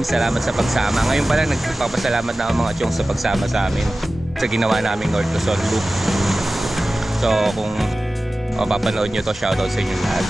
maraming salamat sa pagsama. Ngayon pa lang nagpapasalamat na ang mga chong sa pagsama sa amin sa ginawa naming North Luzon Loop. So kung mapapanood nyo to, shoutout sa inyo lahat.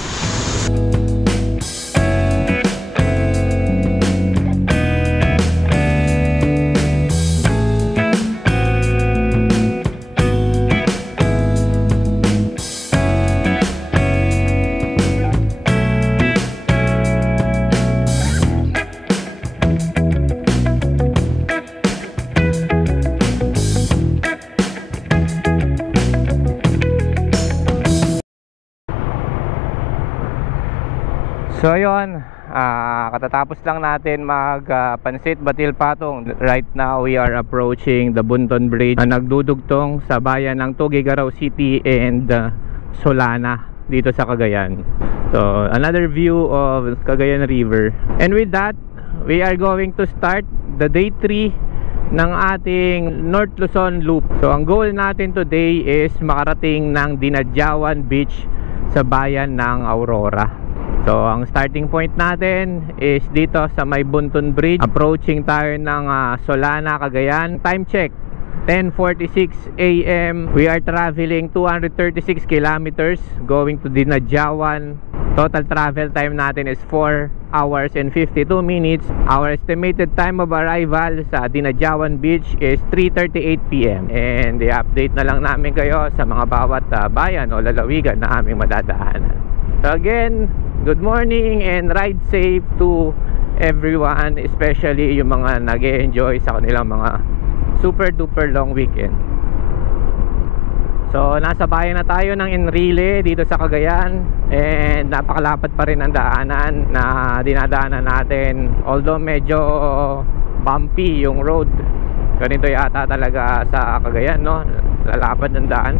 So ayun, katatapos lang natin Pansit Batil Patong. Right now we are approaching the Bunton Bridge na nagdudugtong sa bayan ng Tuguegarao City and Solana dito sa Cagayan. So another view of Cagayan River. And with that, we are going to start the day 3 ng ating North Luzon Loop. So ang goal natin today is makarating ng Dinadjawan Beach sa bayan ng Aurora. So ang starting point natin is dito sa may Bunton Bridge. Approaching tayo ng Solana, Cagayan. Time check, 10:46 AM. We are traveling 236 kilometers going to Dinadjawan. Total travel time natin is 4 hours and 52 minutes. Our estimated time of arrival sa Dinadjawan Beach is 3:38 PM. And i-update na lang namin kayo sa mga bawat bayan o lalawigan na aming madadaanan. So again, good morning and ride safe to everyone, especially yung mga nag-e-enjoy sa kanilang mga super duper long weekend. So nasa bayan na tayo ng Enrile dito sa Cagayan, and napakalapad pa rin ang daanan na dinadaanan natin. Although medyo bumpy yung road, ganito yata talaga sa Cagayan, no? Lalapad ng daan.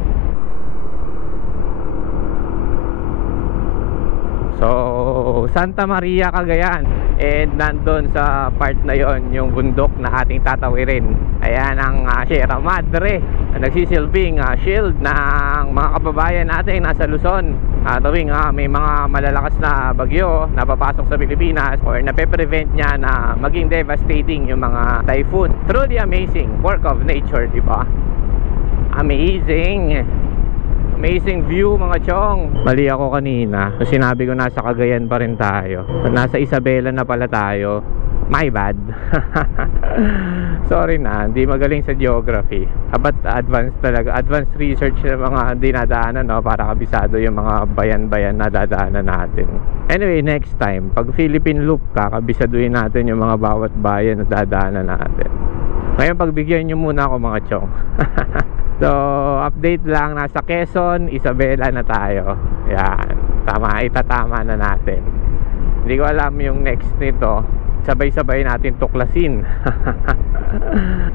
So Santa Maria, Cagayan, and nandun sa part na yon yung bundok na ating tatawirin. Ayan ang Sierra Madre na nagsisilbing shield ng mga kababayan natin nasa Luzon tuwing may mga malalakas na bagyo na papasok sa Pilipinas or nape-prevent niya na maging devastating yung mga typhoon. Truly amazing work of nature, di ba? Amazing view mga chong. Mali ako kanina, so sinabi ko nasa Cagayan pa rin tayo. Nasa Isabela na pala tayo. My bad. Sorry na, hindi magaling sa geography. Dapat advanced talaga, advanced research ng mga dinadaanan, no? Para kabisado yung mga bayan-bayan na dadaanan natin. Anyway, next time pag Philippine Loop, kakabisaduhin natin yung mga bawat bayan na dadaanan natin. Ngayon pagbigyan nyo muna ako mga chong. So update lang, nasa Quezon, Isabela na tayo. Yan, itatama na natin. Hindi ko alam yung next nito, sabay-sabay natin tuklasin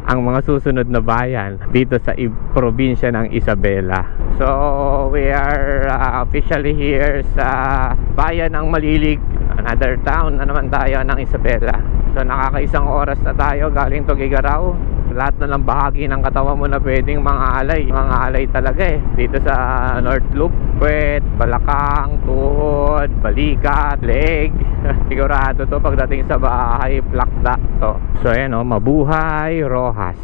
ang mga susunod na bayan dito sa probinsya ng Isabela. So we are officially here sa bayan ng Malilig, another town na naman tayo ng Isabela. So nakakaisang oras na tayo galing Tuguegarao. Lahat na lang bahagi ng katawan mo na pwedeng mga alay talaga dito sa North Loop. Puwet, balakang, tuhod, balikat, leg. Sigurado to pagdating sa bahay, plakda to. So ayan Mabuhay Rojas.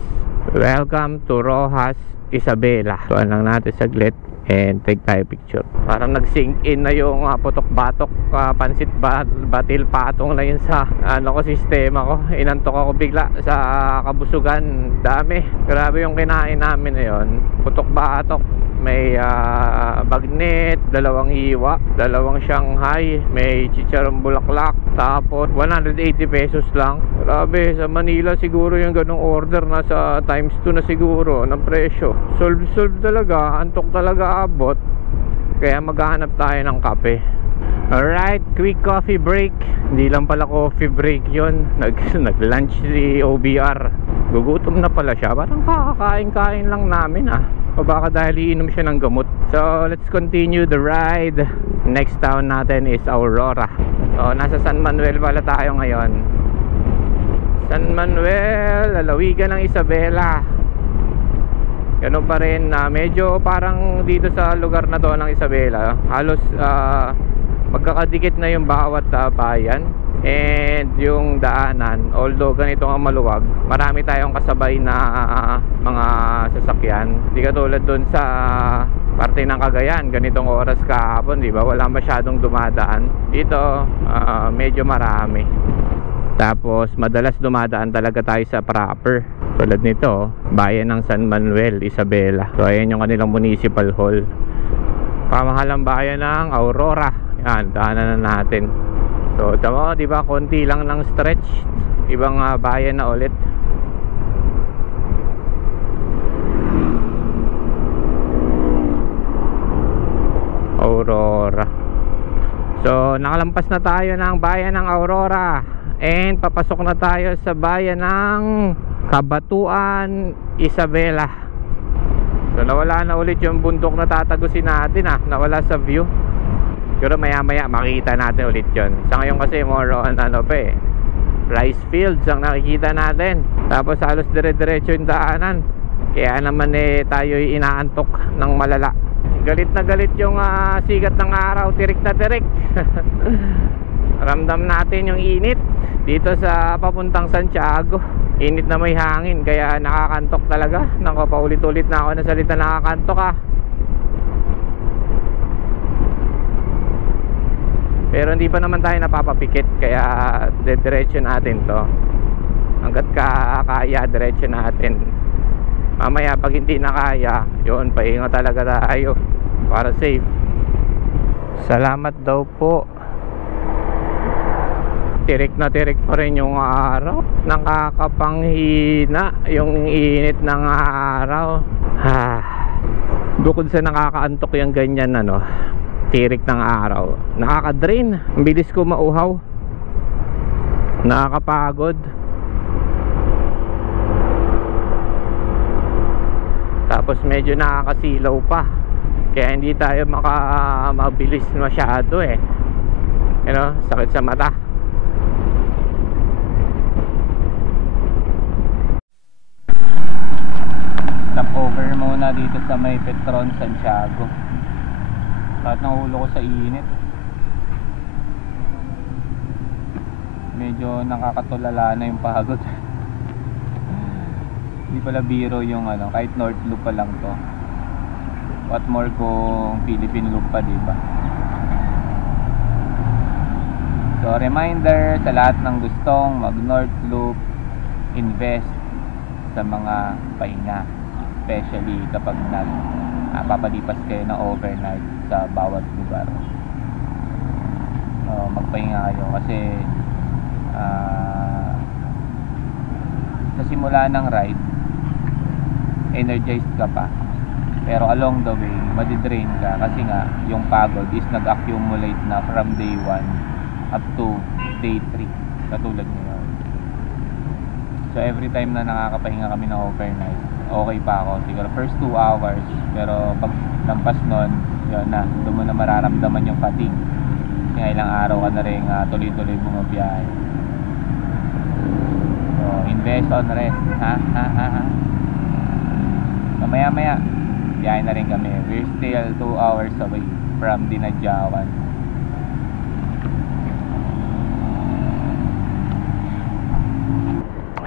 Welcome to Rojas, Isabela. So lang natin saglit and take tayo picture. Parang nag-sink in na yung putok-batok, Pansit Batil Patong na yun sa sistema ko. Inantok ako bigla sa kabusugan. Dami, grabe yung kinain namin na yun. Putok-batok, may bagnet, dalawang hiwa, dalawang Shanghai, may chicharong bulaklak, tapos 180 pesos lang. Grabe, sa Manila siguro yung ganong order nasa times 2 na siguro ng presyo. Solve talaga, antok talaga abot. Kaya maghahanap tayo ng kape. Alright, quick coffee break. Hindi lang pala coffee break yun. Nag-lunch si OBR. Gugutom na pala siya. Parang kakakain-kain lang namin o baka dahil iinom siya ng gamot. So let's continue the ride. Next town natin is Aurora. So nasa San Manuel pala tayo ngayon. San Manuel, lalawigan ng Isabela. Ganun pa rin, medyo parang dito sa lugar na to ng Isabela, halos magkakadikit na yung bawat bayan. And yung daanan, although ganito ang maluwag, marami tayong kasabay na mga sasakyan. Di katulad dun sa parte ng Cagayan, ganitong oras kahapon, di ba? Wala masyadong dumadaan. Dito, medyo marami. Tapos madalas dumadaan talaga tayo sa proper. Tulad nito, bayan ng San Manuel, Isabela. So ayan yung kanilang municipal hall. Pamahalang bayan ng Aurora. Yan, daanan na natin. So tama, di ba, konti lang ng stretch, ibang bayan na ulit. Aurora. So nakalampas na tayo ng bayan ng Aurora and papasok na tayo sa bayan ng Cabanatuan, Isabela. So nawala na ulit yung bundok na tatagusin natin, nawala sa view. Pero maya maya makikita natin ulit yun. Sa ngayon kasi more on rice fields ang nakikita natin. Tapos halos dire-diretso yung daanan. Kaya naman tayo inaantok ng malala. Galit na galit yung sigat ng araw. Tirik na tirik. Ramdam natin yung init dito sa papuntang Santiago. Init na may hangin, kaya nakakantok talaga. Nako, paulit-ulit na ako na salita, nakakantok Pero hindi pa naman tayo napapapikit, kaya diretso natin to. Hanggat kaya, diretso natin. Mamaya pag hindi na kaya, yun, pahinga talaga tayo para safe. Salamat daw po. Tirik na tirik pa rin yung araw. Nakakapanghina yung init ng araw. Bukod sa nakakaantok yung ganyan tirik ng araw, nakaka-drain. Ang bilis ko mauhaw, nakakapagod. Tapos medyo nakakasilaw pa, kaya hindi tayo mabilis masyado sakit sa mata. Stop over muna dito sa may Petron, Santiago. Lahat ng ulo ko sa init. Medyo nakakatulala na yung pagod. Hindi pala biro yung kahit North Loop pa lang to. What more kung Philippine Loop pa, diba? So reminder sa lahat ng gustong mag North Loop, invest sa mga pahinga, especially kapag papalipas kayo ng overnight sa bawat lugar. Magpahinga kayo kasi sa simula ng ride energized ka pa, pero along the way madidrain ka kasi nga yung pagod is nag-accumulate na from day 1 up to day 3, katulad ngayon. So every time na nakakapahinga kami ng overnight, okay pa ako, siguro first 2 hours, pero pag lampas nun, yun na, doon mo na mararamdaman yung fatigue. Kasi ilang araw ka na rin tuloy-tuloy bumabiyahe. So invest on rest, Mamaya-maya biyahe na rin kami. We're still 2 hours away from Dinadjawan.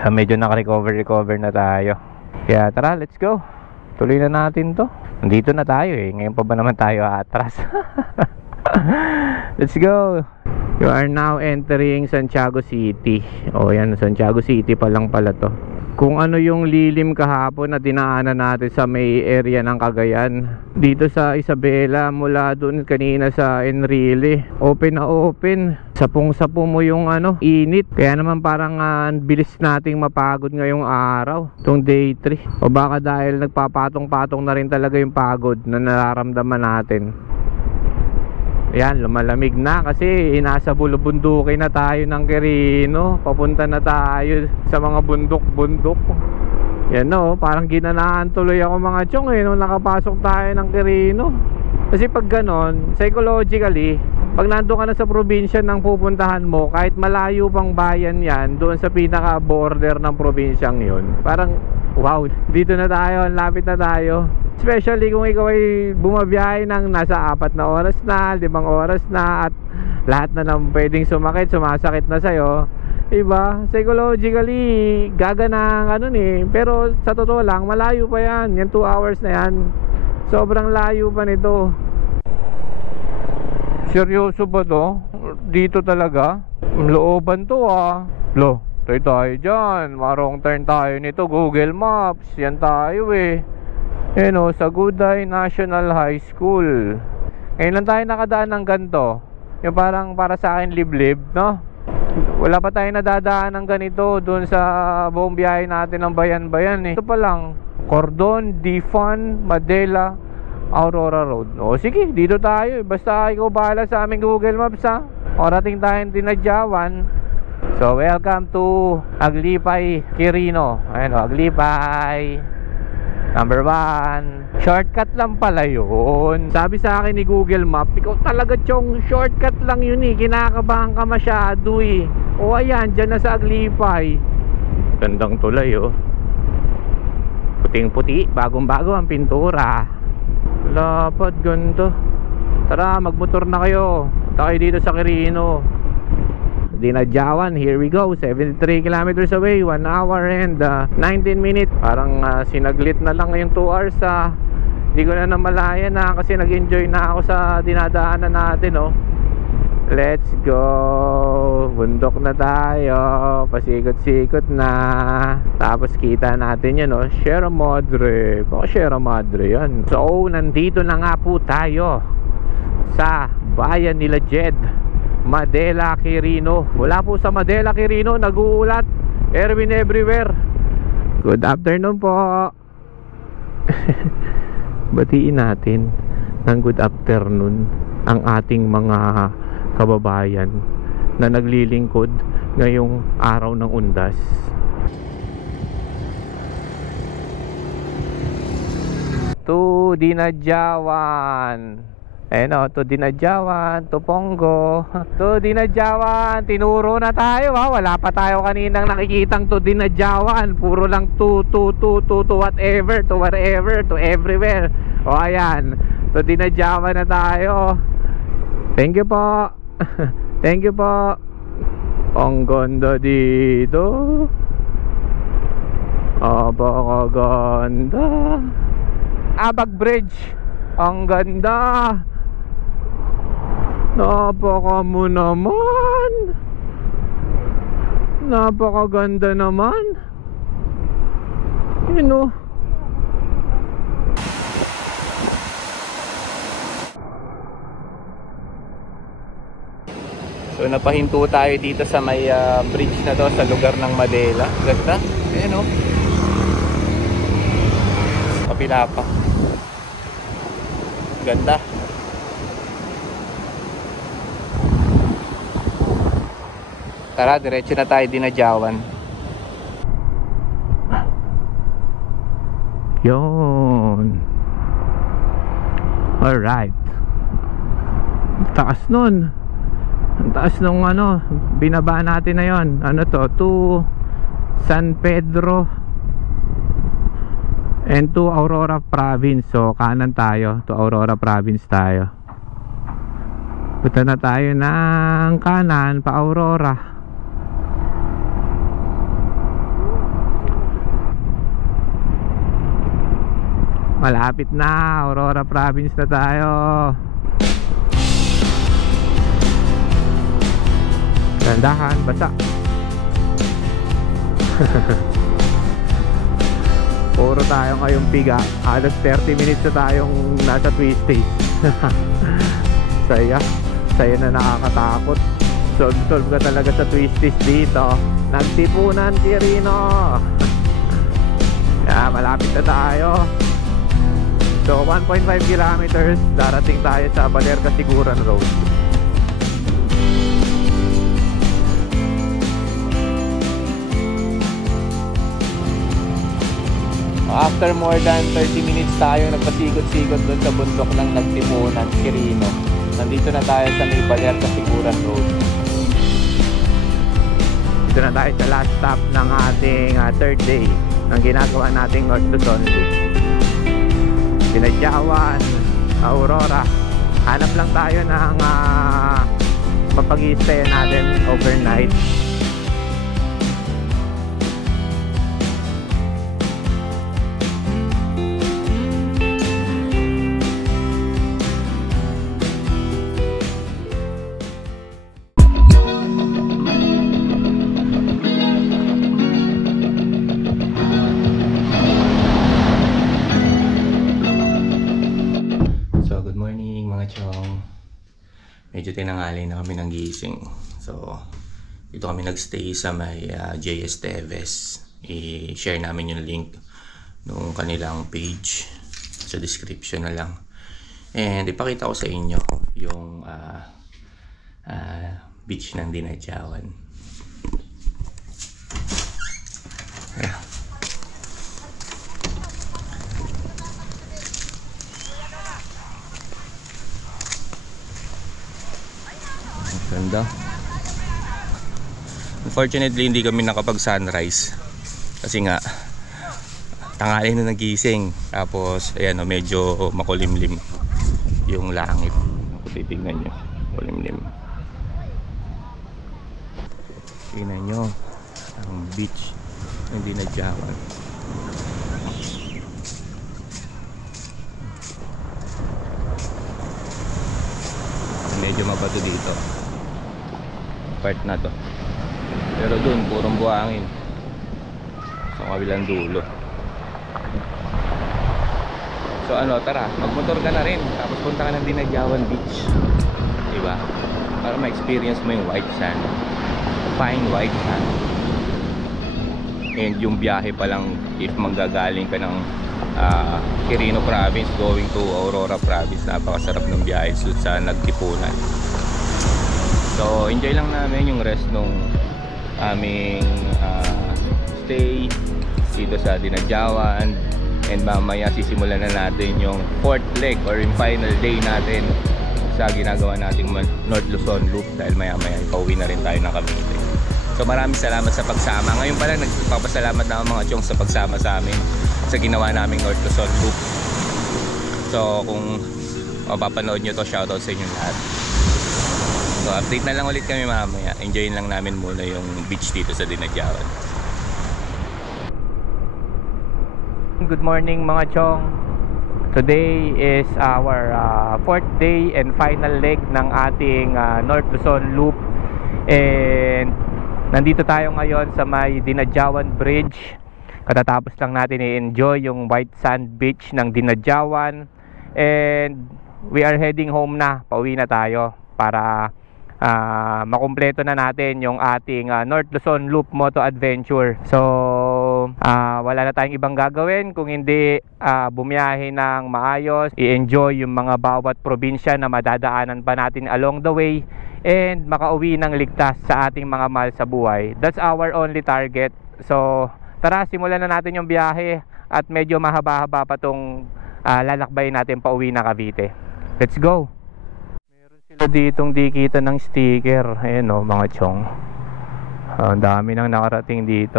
Medyo naka-recover na tayo. Kaya tara, let's go. Tuloy na natin to. Nandito na tayo ngayon pa ba naman tayo atras? Let's go. You are now entering Santiago City. Yan, Santiago City pa lang pala to. Kung ano yung lilim kahapon na dinaanan natin sa may area ng Cagayan, dito sa Isabela mula doon kanina sa Enrile, open na open. Sapong-sapo mo yung init. Kaya naman parang bilis nating mapagod ngayong araw, tong day 3. O baka dahil nagpapatong-patong na rin talaga yung pagod na nararamdaman natin. Yan, lumalamig na kasi nasa bulubundukin na tayo ng Quirino. Papunta na tayo sa mga bundok-bundok. Yan parang ginanahan tuloy ako mga chong nung nakapasok tayo ng Quirino. Kasi pag ganon, psychologically, pag nandun ka na sa probinsya ng pupuntahan mo, kahit malayo pang bayan yan, doon sa pinaka border ng probinsyang yun, parang wow, dito na tayo, lapit na tayo. Especially kung ikaw ay bumabiyahe ng nasa 4 na oras na, 5 oras na, at lahat na nang pwedeng sumasakit na sa'yo, diba? Psychologically gaganang ano pero sa totoo lang malayo pa yan, yung 2 hours na yan, sobrang layo pa nito. Seryoso ba to? Dito talaga? Looban to Lo, tayo dyan, marong turn tayo nito, Google Maps, yan tayo sa Goodeye National High School. Ngayon lang tayo nakadaan ng ganito, yung parang para sa akin liblib, no? Wala pa tayo nadadaan ng ganito doon sa buong biyahe natin ng bayan-bayan Ito pa lang, Cordon, Difon, Madela, Aurora Road. O sige, dito tayo. Basta ikaw bahala sa aming Google Maps Orating tayong Dinadyawan. So welcome to Aglipay, Quirino. Ayan Aglipay number 1. Shortcut lang pala yun. Sabi sa akin ni Google Map, ikaw talaga Chong, shortcut lang yun kinakabahan ka masyado O ayan, dyan na sa Aglipay. Gandang tulay puting puti, bagong bago ang pintura. Lapad, ganito. Tara, magmotor na kayo. Tayo dito sa Quirino. Dinadyawan, here we go. 73 kilometers away, 1 hour and 19 minutes. Parang sinaglit na lang yung 2 hours Hindi ko na namalayan kasi nag-enjoy na ako sa dinadaanan natin Let's go. Bundok na tayo. Pasikot-sikot na. Tapos kita natin yan Sierra Madre. Baka Sierra Madre yan. So nandito na nga po tayo sa bayan nila Jed, Madela, Quirino. Wala po sa Madela, Quirino, nag-uulat Erwin everywhere. Good afternoon po. Batiin natin ng good afternoon ang ating mga kababayan na naglilingkod ngayong araw ng Undas. To Dinadyawan. To Dinadyawan, to Pongo. To Dinadyawan, tinuro na tayo Wala pa tayo kaninang nakikitang to Dinadyawan. Puro lang to whatever, to wherever, to everywhere. Ayan, to Dinadyawan na tayo. Thank you po. Thank you po. Ang ganda dito. Napakaganda. Abag Bridge. Ang ganda. Napaka mo naman. Napakaganda naman. So napahinto tayo dito sa may bridge na to sa lugar ng Madela. Ganda. Ayan Kapila pa. Ganda. Tara, diretso na tayo Dinadyawan. Yun. Alright. Taas nun. Ang taas nung binaba natin na yon. To San Pedro and to Aurora Province. So kanan tayo, to Aurora Province tayo. Punta na tayo ng kanan pa Aurora. Malapit na, Aurora Province na tayo. Gandahan, basa. Puro tayo ngayong piga. Halos 30 minutes na tayong nasa twisties. Saya na nakakatakot. Solve ka talaga sa twisties dito. Nagtipunan, Quirino. Malapit na tayo. So 1.5 kilometers, darating tayo sa Balerca Siguran Road. After more than 30 minutes tayo nagpasikot-sikot doon sa bundok ng Nagtipunan, Quirino. Nandito na tayo sa may Balerca Siguran Road. Dito na tayo sa last stop ng ating third day ng ginagawa nating North Luzon Loop. Dinadyawan, Aurora. Hanap lang tayo ng mapag-i-stay natin overnight. Medyo tinanghali na kami ng gising. So, dito kami nagstay sa may JS Teves. I-share namin yung link nung kanilang page sa description na lang. And ipakita ko sa inyo yung beach ng Dinadjawan. Yeah. Ganda. Unfortunately, hindi kami nakapag sunrise kasi nga tanghali na nagising. Tapos ayan, medyo makulimlim yung langit. Kung titignan nyo, kulimlim. Tingnan nyo ang beach ng Dinadjawan. Medyo mabato dito part na to, pero dun purong buhangin sa kabilang dulo. So ano, tara, magmotor ka na rin tapos punta ka ng Dinadjawan Beach, diba? Para ma-experience mo yung white sand, fine white sand. And yung biyahe pa lang, if manggagaling ka ng Quirino Province going to Aurora Province, napakasarap ng biyahe sa Nagtipunan. So enjoy lang namin yung rest nung aming stay dito sa Dinadjawan. And mamaya sisimulan na natin yung 4th leg or yung final day natin sa ginagawa nating North Luzon Loop, dahil maya maya ipauwi na rin tayo ng Cavite. So maraming salamat sa pagsama. Ngayon pala nagpapasalamat na ako mga chong sa pagsama sa amin sa ginawa naming North Luzon Loop. So kung mapapanood nyo to, shoutout sa inyo lahat. So update na lang ulit kami mamaya. Enjoyin lang namin muna yung beach dito sa Dinadjawan. Good morning mga chong. Today is our 4th day and final leg ng ating North Luzon Loop. And nandito tayo ngayon sa may Dinadjawan Bridge. Katatapos lang natin i-enjoy yung white sand beach ng Dinadjawan. And we are heading home na. Pauwi na tayo para makumpleto na natin yung ating North Luzon Loop Moto Adventure. So wala na tayong ibang gagawin kung hindi bumiyahe ng maayos, i-enjoy yung mga bawat probinsya na madadaanan pa natin along the way, and makauwi ng ligtas sa ating mga mahal sa buhay. That's our only target. So tara, simulan na natin yung biyahe at medyo mahaba-haba pa tong lalakbayin natin pauwi na Cavite. Let's go! Sila ditong di kita ng sticker. Ayan o mga chong, ang dami nang nakarating dito.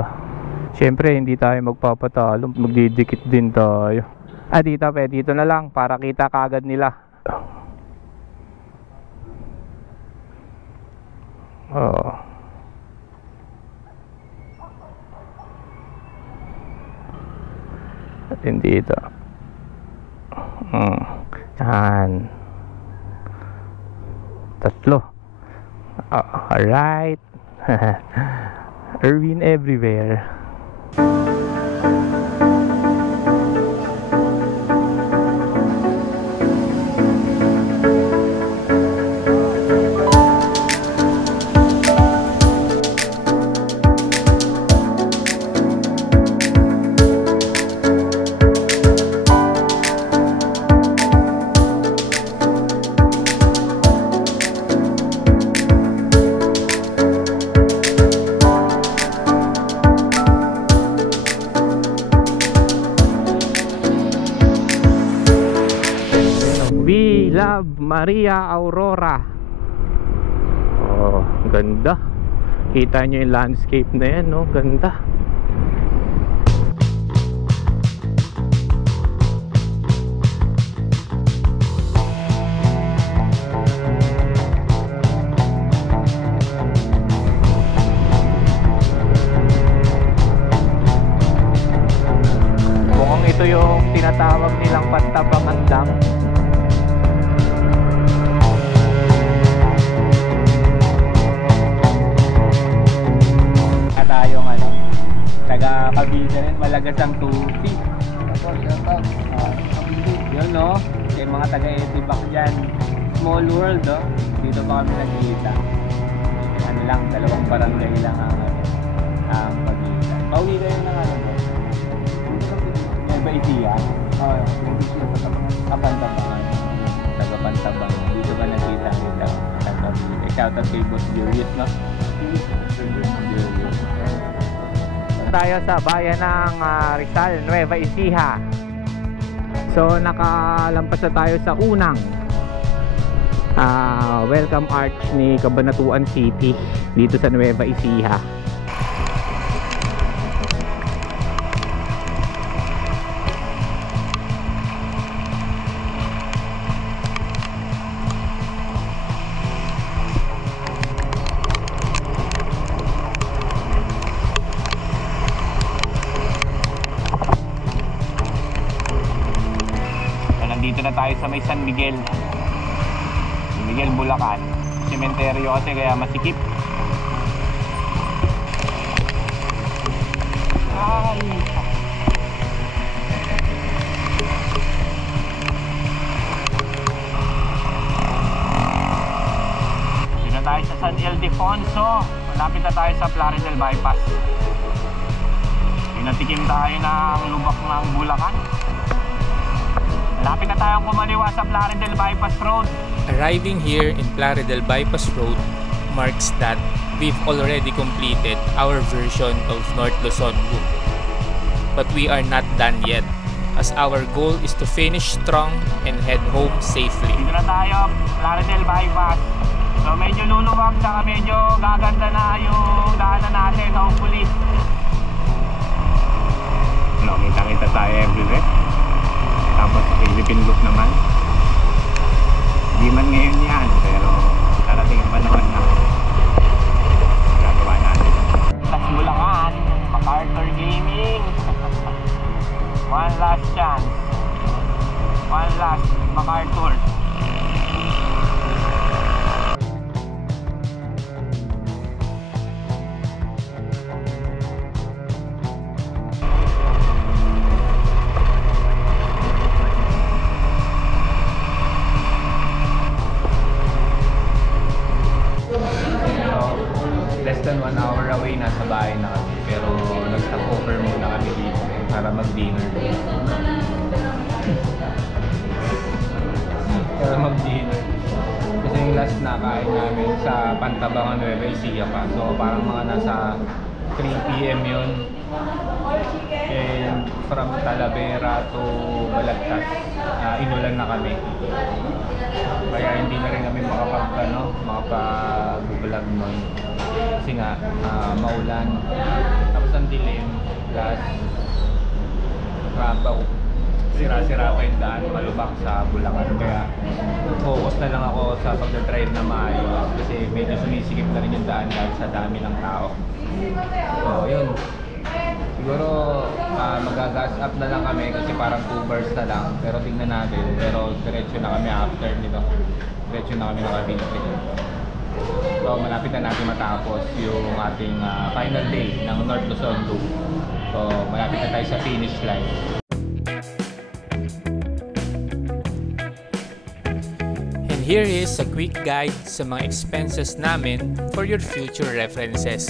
Siyempre hindi tayo magpapatalo, magdidikit din tayo. Dito dito na lang para kita kaagad nila. Atin dito. Yan. Tatlo. Alright. Erwin everywhere. Maria Aurora. Oh, ganda. Kita nyo yung landscape na yan, no? Ganda. tinatawag nilang Pantabangan Dam. Tayong taga Cavite rin, Malagasang Tupi. Yun no, yung mga taga Etibac dyan. Small world no, dito pa kami nagkita. Ano lang, 2 barangay lang ang pagitan. Pauwi kayo ng Nueva Ecija? Oo, Pantabangan. Taga Pantabangan. Dito ba nagkita kita? Shoutout kay Boss Julius no? Tayo sa bayan ng Rizal, Nueva Ecija. So nakalampas na tayo sa unang welcome arch ni Cabanatuan City dito sa Nueva Ecija. Dito na tayo sa may San Miguel, Bulacan. Sementeryo kasi kaya masikip. Ay. Dito na tayo sa San Ildefonso. Malapit na tayo sa Plaridel Bypass. Pinatikim tayo ng lubak ng Bulacan. Malapit na tayong kumaliwa sa Plaridel Bypass Road. Arriving here in Plaridel Bypass Road marks that we've already completed our version of North Luzon Loop. But we are not done yet, as our goal is to finish strong and head home safely. Dito na tayo, Plaridel Bypass. So medyo luluwag, saka medyo gaganda na yung daanan natin, hopefully. Kita tayo everywhere. Tapos Philippine Loop naman. Hindi man ngayon yan, pero darating ang panahon na gagawa natin. Las Bulacan, MacArthur Gaming. One last chance. One last MacArthur. Less than 1 hour away, nasa bahay na kami. Pero nag-stopover muna kami dito para mag-dinner. Kasi yung last na kain namin sa Pantabangan, Nueva Ecija pa. So parang mga nasa 3 PM yun. And from Talavera to Balagtas, inulan na kami. Kaya hindi na rin kami makapag-vlog nun. Kasi nga, maulan. Tapos ang dilim. Plus, sira-sira pa yung daan, malubak sa Bulacan. Kaya focus na lang ako sa pagdadrive na maayos. Kasi medyo sumisikip na rin yung daan dahil sa dami ng tao. So, yun. Siguro magagas up na lang kami kasi parang 2 bars na lang. Pero tingnan natin. Pero diretso na kami after nito. Diretso na kami nakabinti. So malapit na natin matapos yung ating final day ng North Luzon Loop. So malapit na tayo sa finish line. And here is a quick guide sa mga expenses namin for your future references.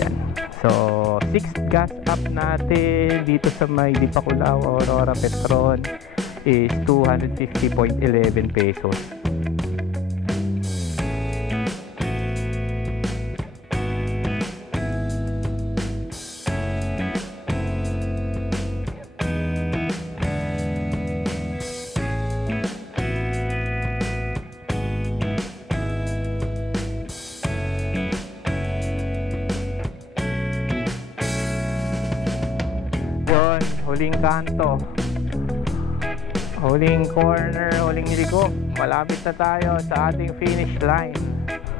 Yan. So 6th gas up natin dito sa may Dipakulaw, Aurora, Petron is 250.11 pesos. Yun, huling kanto, huling corner, huling ligo. Malapit na tayo sa ating finish line,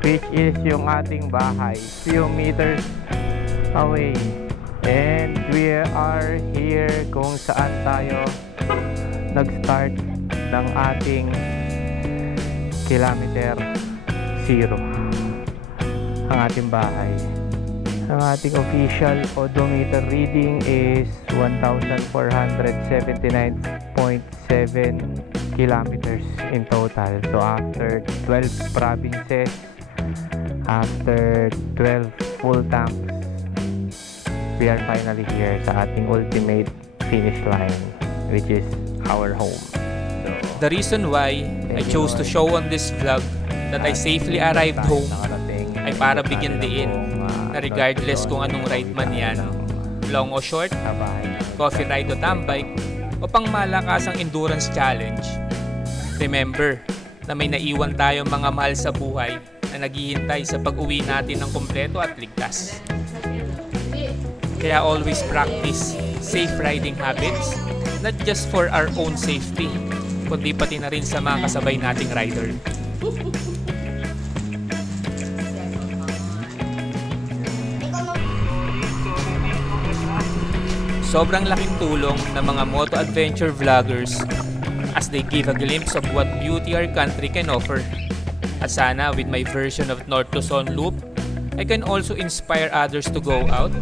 which is yung ating bahay, few meters away. And we are here kung saan tayo nag-start ng ating kilometer 0, ang ating bahay. Ang ating official odometer reading is 1,479.7 kilometers in total. So after 12 provinces, after 12 full tanks, we are finally here sa ating ultimate finish line, which is our home. So, The reason why I chose to show on this vlog that I safely arrived home ay para bigyan diin na regardless kung anong ride man yan, long o short, coffee ride o tambike, o pang malakasang endurance challenge, remember na may naiwan tayong mga mahal sa buhay na naghihintay sa pag-uwi natin ng kumpleto at ligtas. Kaya always practice safe riding habits, not just for our own safety, kundi pati na rin sa mga kasabay nating rider. Sobrang laking tulong ng mga moto adventure vloggers as they give a glimpse of what beauty our country can offer. At sana with my version of North Luzon Loop, I can also inspire others to go out,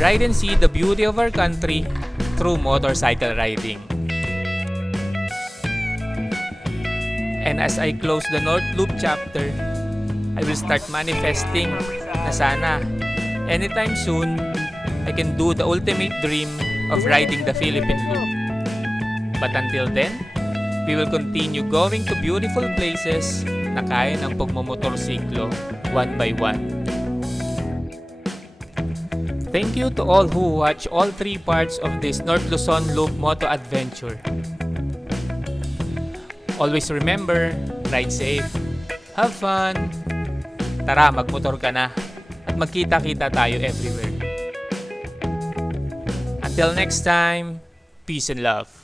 ride and see the beauty of our country through motorcycle riding. And as I close the North Loop chapter, I will start manifesting na sana anytime soon I can do the ultimate dream of riding the Philippine Loop. But until then, we will continue going to beautiful places na kaya ng pagmamotorsiklo one by one. Thank you to all who watch all 3 parts of this North Luzon Loop Moto Adventure. Always remember, ride safe, have fun, tara magmotor ka na at magkita-kita tayo everywhere. Until next time, peace and love.